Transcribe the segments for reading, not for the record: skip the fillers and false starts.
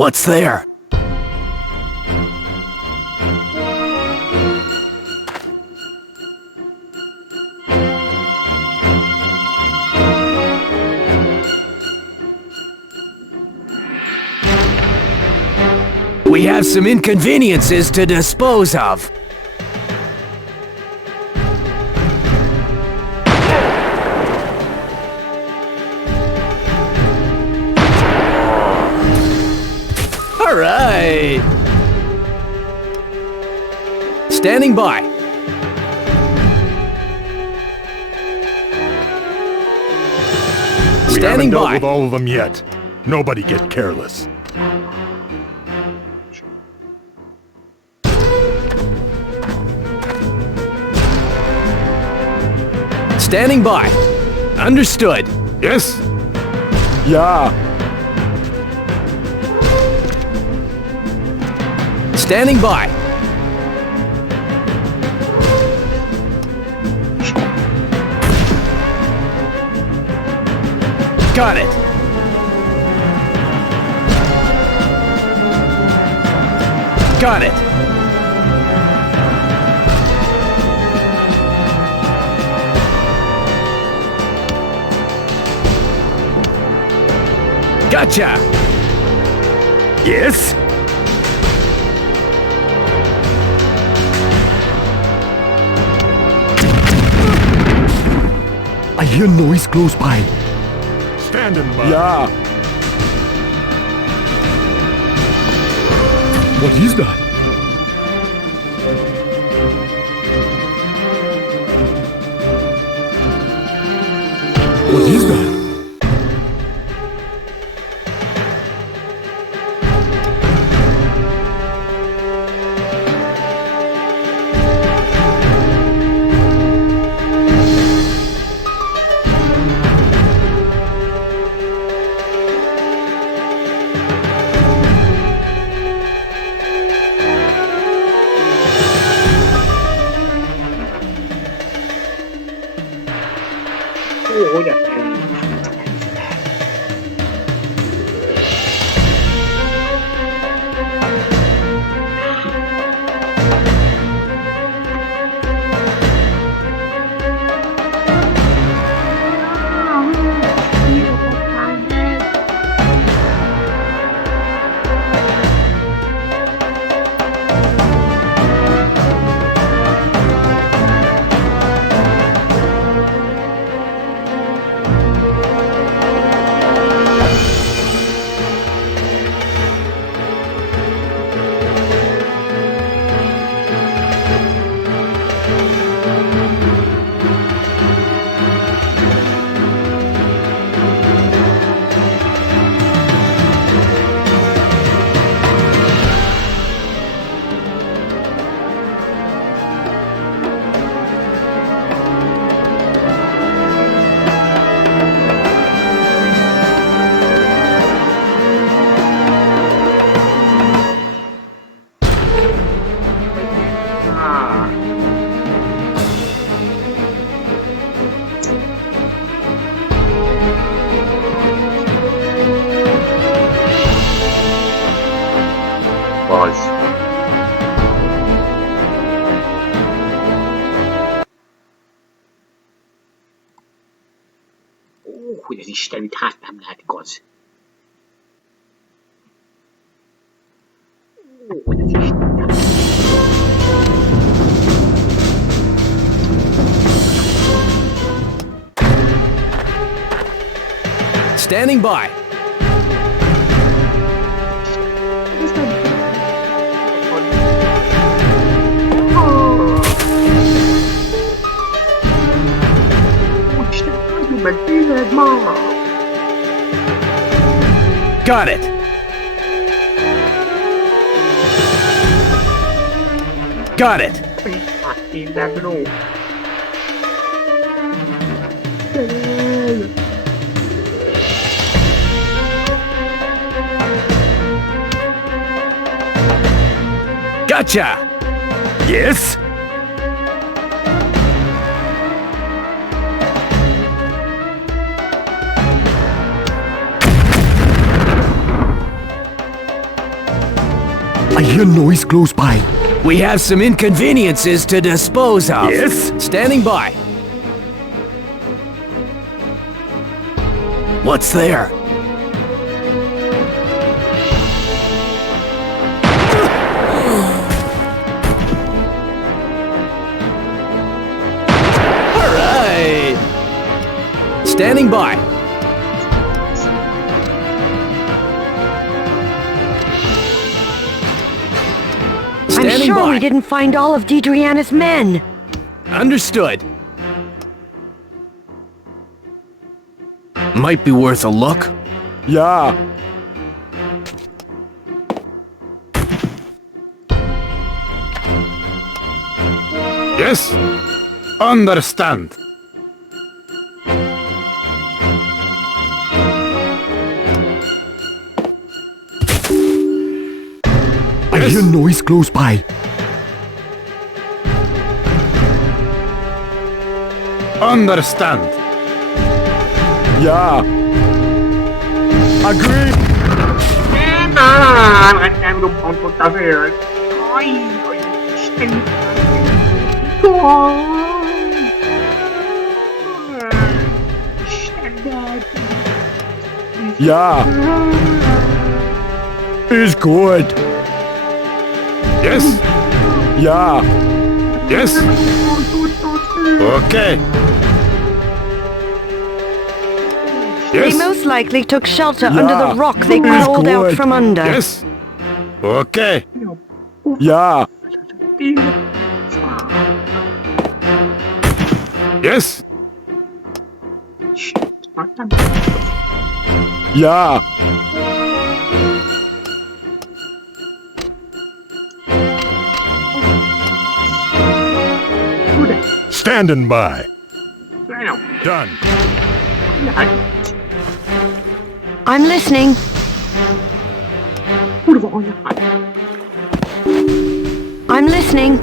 What's there? We have some inconveniences to dispose of. All right. Standing by. We Standing haven't dealt by. with all of them yet. Nobody get careless. Standing by. Understood. Yes? Yeah. Standing by. Got it. Got it. Gotcha. Yes? I hear noise close by. Standing by. Yeah. What is that? What is that? Hogy az Istenit, hát nem lehet igaz. Hogy az Istenit. Standing by. Got it. Got it. Gotcha. Yes? I hear noise close by. We have some inconveniences to dispose of. Yes? Standing by. What's there? All right. Standing by. I'm Standing sure by. we didn't find all of Deidreana's men. Understood. Might be worth a look. Yeah. Yes? Understand. I hear noise close by. Understand. Yeah. Agree. Random punto davvero. Yeah. Is good. Yes. Yeah. Yes. Okay. Yes. They most likely took shelter Yeah. under the rock they Is crawled out good. from under. Yes. Okay. Yeah. Yes. Yeah. Standing by. Done. I'm listening. I'm listening.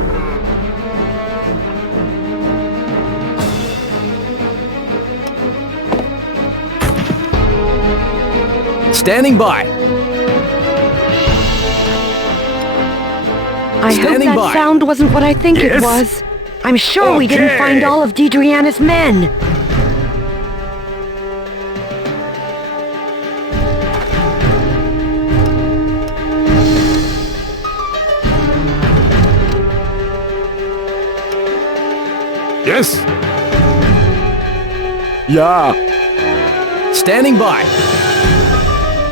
Standing by. I hope Standing that by. sound wasn't what I think Yes? it was. I'm sure we didn't Okay. find all of Deidreana's men. Yes. Yeah. Standing by.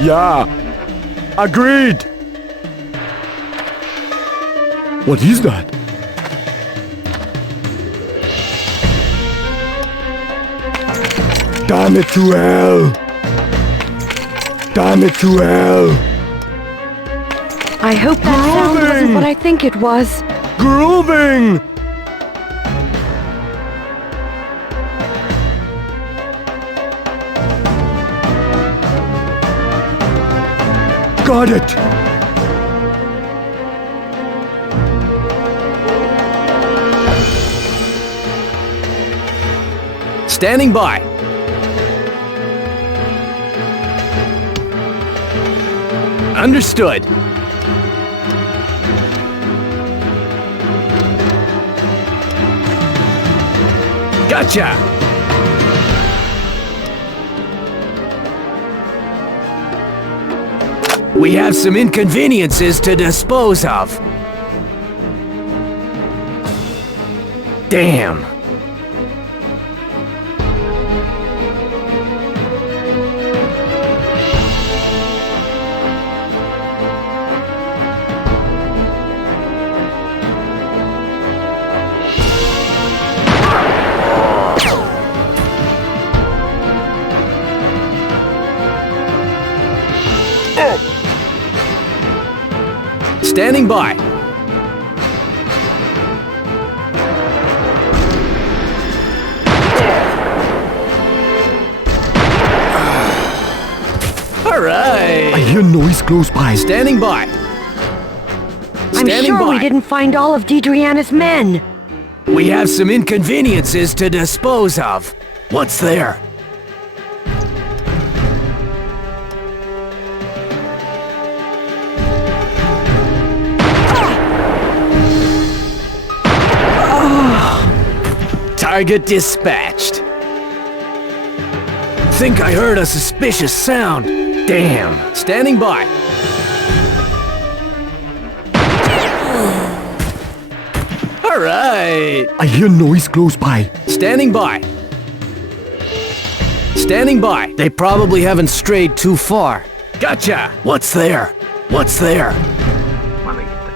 Yeah. Agreed. What is that? Damn it to hell. Damn it to hell. I hope that sound wasn't what I think it was. Grooving. Got it. Standing by. Understood. Gotcha. We have some inconveniences to dispose of. Damn. Standing by. All right. I hear noise close by. Standing by. I'm Standing sure by. we didn't find all of Deidreana's men. We have some inconveniences to dispose of. What's there? Target dispatched. Think I heard a suspicious sound. Damn. Standing by. All right. I hear noise close by. Standing by. Standing by. They probably haven't strayed too far. Gotcha. What's there? What's there? Mana gitti?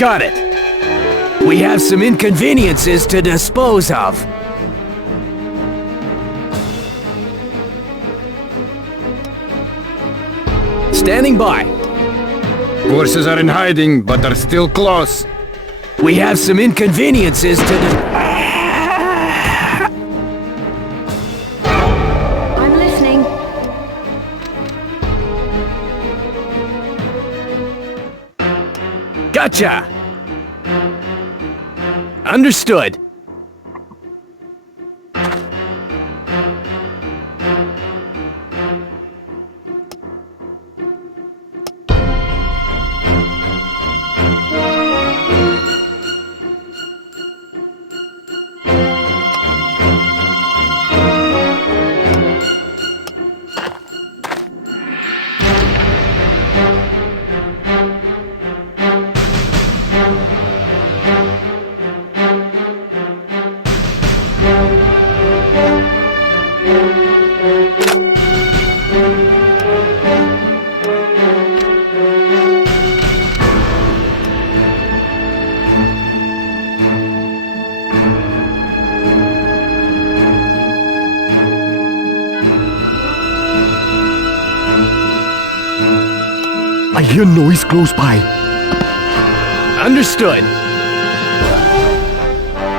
Got it. We have some inconveniences to dispose of. Standing by. Forces are in hiding, but are still close. We have some inconveniences to I'm listening. Gotcha! Understood. I hear noise close by. Understood.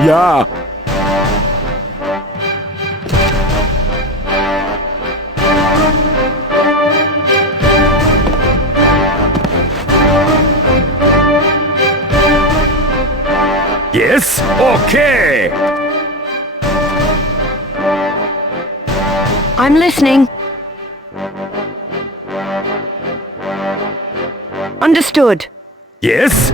Ja. Yes? Okay! I'm listening. Understood. Yes?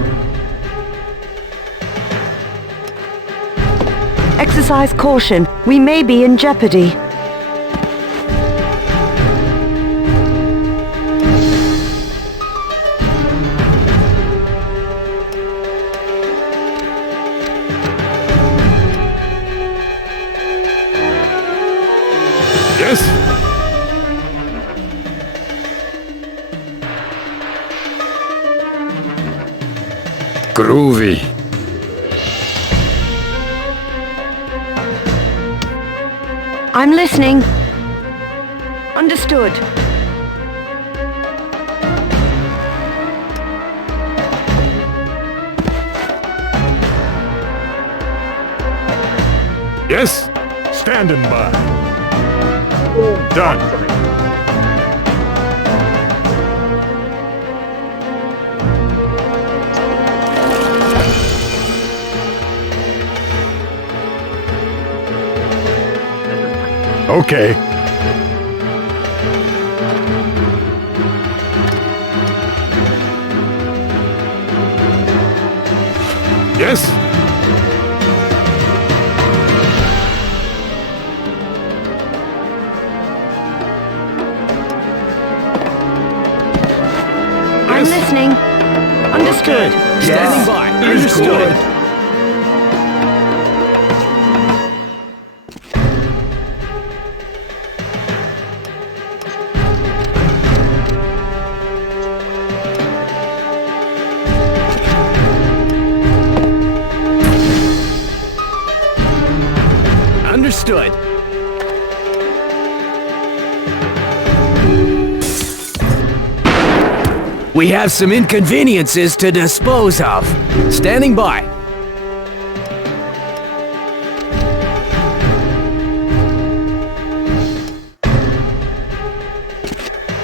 Exercise caution. We may be in jeopardy. Yes? Groovy. I'm listening. Understood. Yes? Standing by. Done. Okay. Yes? I'm listening. Understood. Standing by. Understood. Understood. We have some inconveniences to dispose of. Standing by.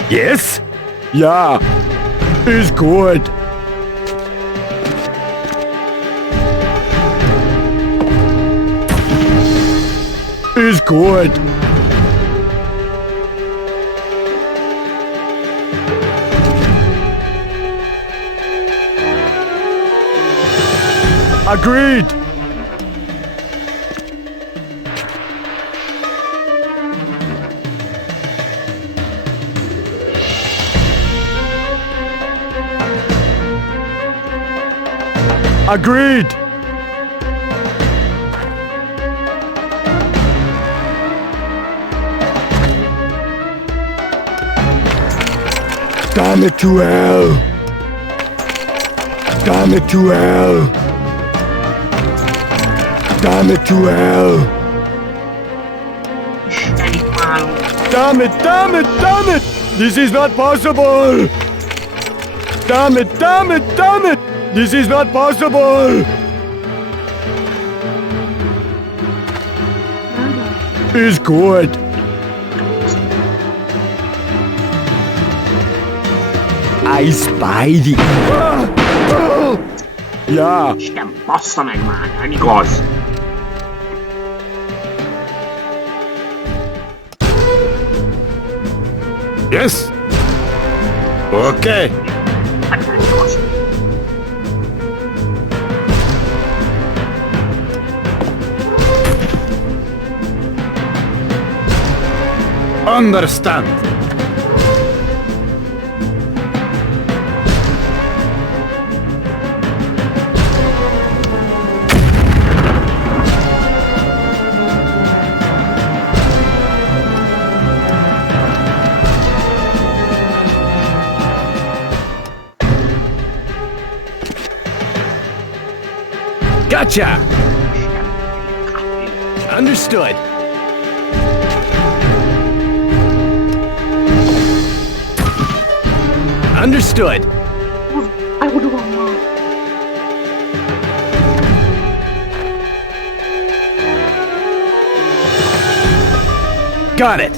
Yes? Ja. Ist gut. is good. Agreed. Agreed. Damn it to hell. Damn it to hell. Damn it to hell. Damn it, damn it, damn it! This is not possible! Damn it, damn it, damn it! This is not possible! Is good. I spied it. Ja, Isten, bassza meg már, nem igaz? Yes? Okay. Hát nem igaz. Understand. Gotcha! Understood. Understood. I would want more. Got it.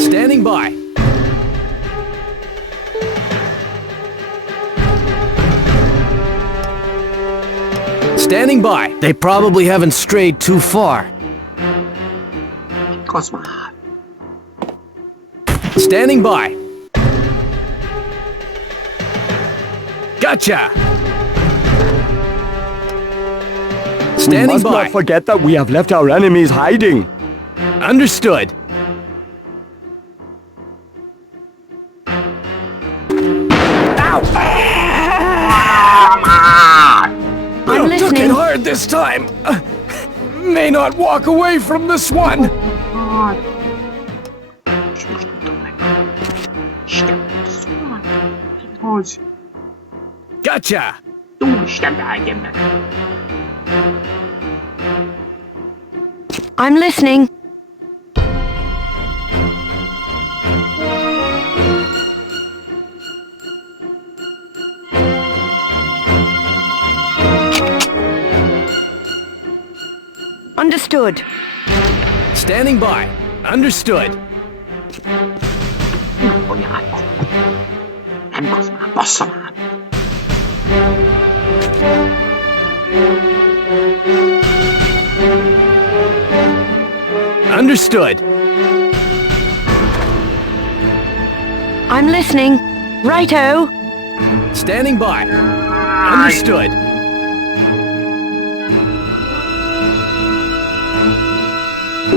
Standing by. Standing by. They probably haven't strayed too far. Igaz már. Standing by. Gotcha! we Standing must by. not forget that we have left our enemies hiding. Understood. I'm Took it listening. hard this time. May not walk away from this one. És most tudtam meg. Isten, bassza már. Igaz. Gotcha! Jó, Isten, beállj meg. I'm listening. Understood. Standing by. Understood. Anyádba. Nem igaz már, bassza már. Understood. I'm listening. Righto. Standing by. Understood.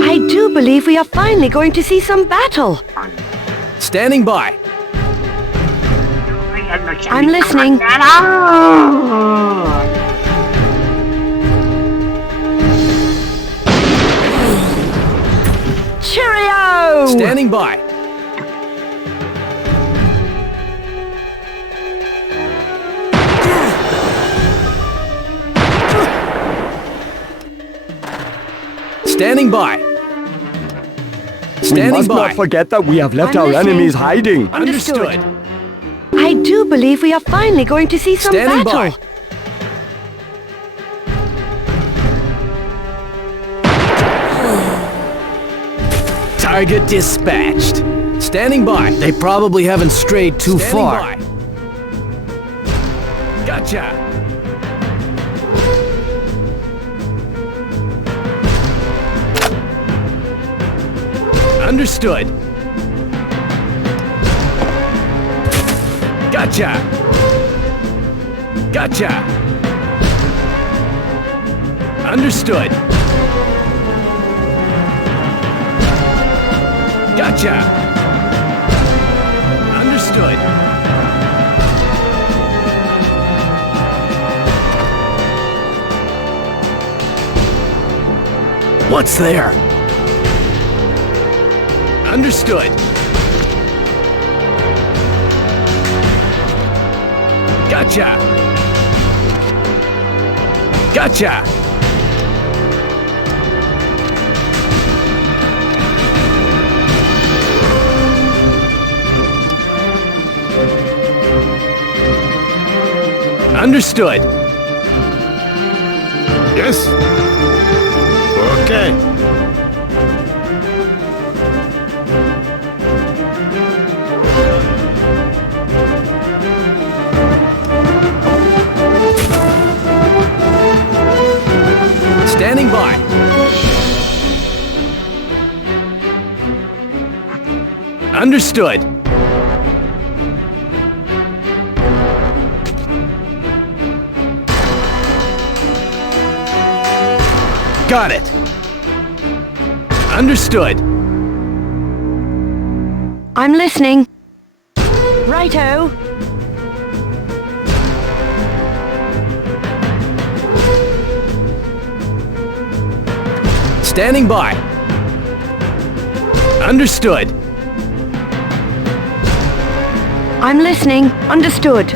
I do believe we are finally going to see some battle. Standing by. I'm listening. Cheerio! Standing by. Standing by. We Standing must by. not forget that we have left I'm our listening. enemies hiding. Understood. I do believe we are finally going to see some Standing battle. by. Target dispatched. Standing by. They probably haven't strayed too far. Gotcha. Understood. Gotcha. Gotcha. Understood. Gotcha. Understood. What's there? Understood. Gotcha. Gotcha. Understood. Yes? Okay. Standing by. Understood. Got it. Understood. I'm listening. Righto. Standing by. Understood. I'm listening. Understood.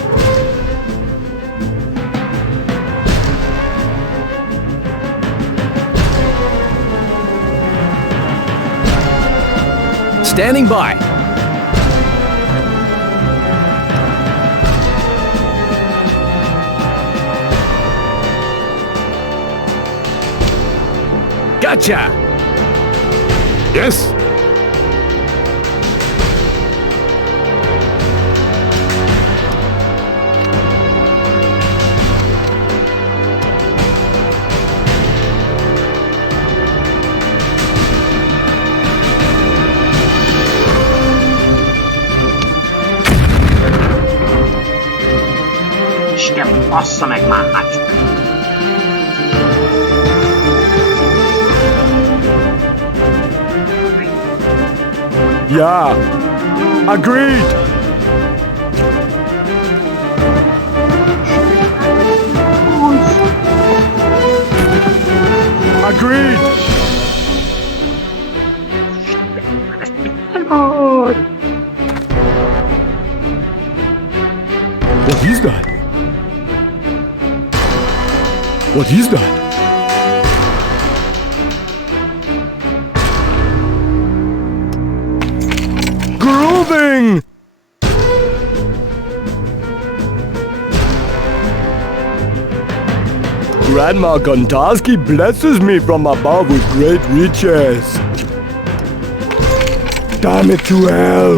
Standing by. Gotcha. Yes? İşte bassza meg már hát. Yeah. Agreed. Agreed. What is that? What is that? Grooving! Grandma Gontarski blesses me from above with great riches. Damn it to hell!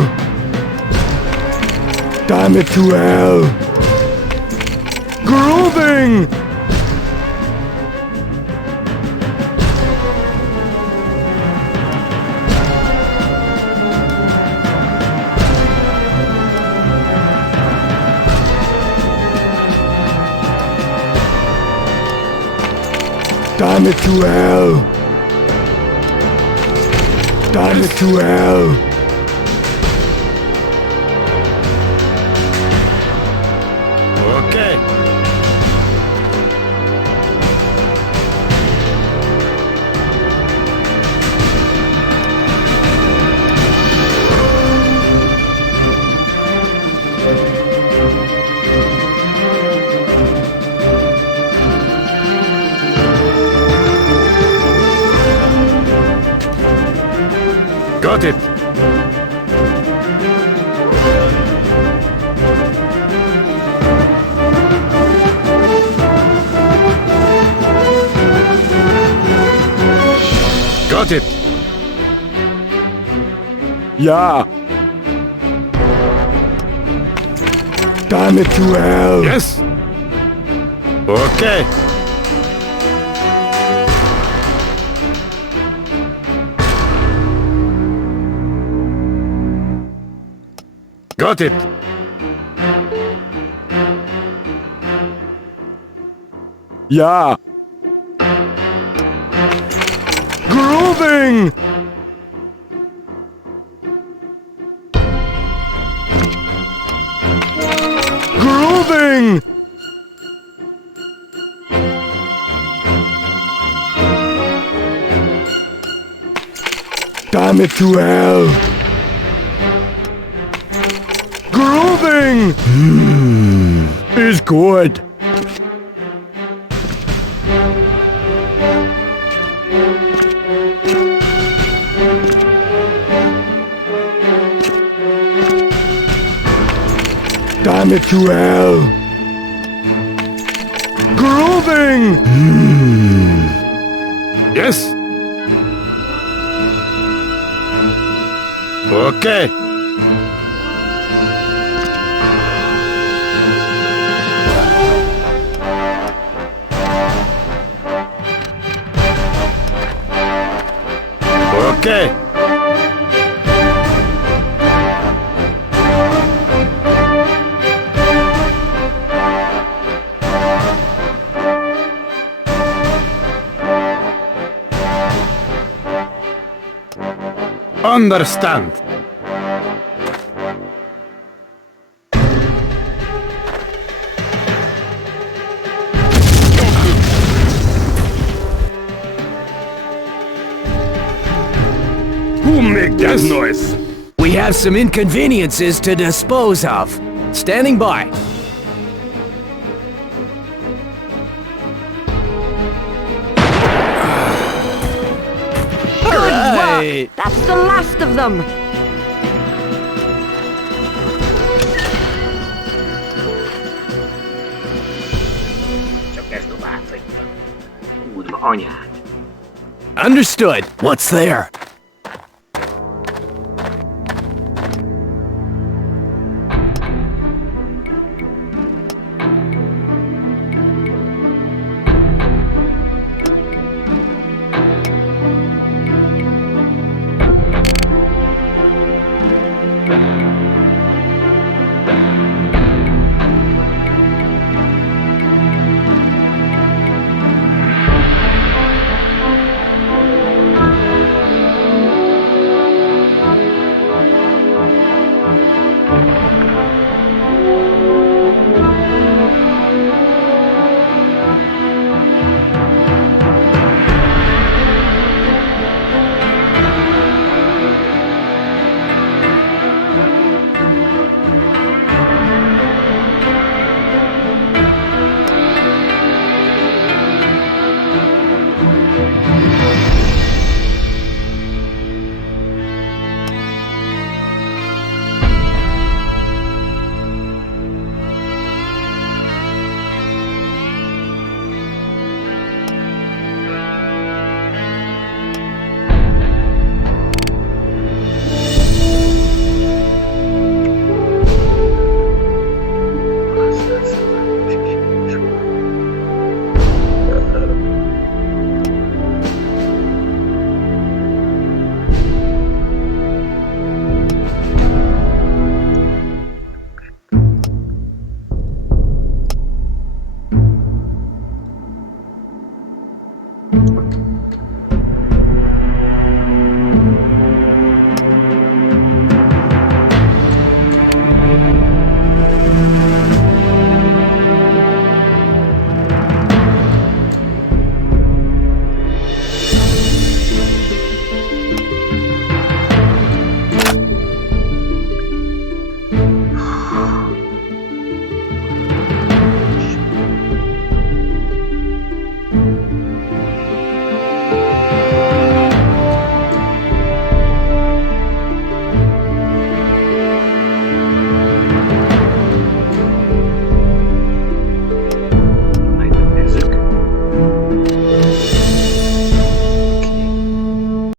Damn it to hell! Grooving! Damn it to hell! Damn it to hell! Okay. Got it. Got it. Yeah. Damn it to hell! Yes. Okay. Got it. Yeah. Grooving! Grooving! Damn it to hell! Grooving! Is good. Damn it to hell! Grooving! Yes. Okay. Okay. Understand. Who make that noise? We have some inconveniences to dispose of. Standing by. Good Right. work! That's the last of them! Csak ezt dobálsz, kurva anyád. Understood. What's there?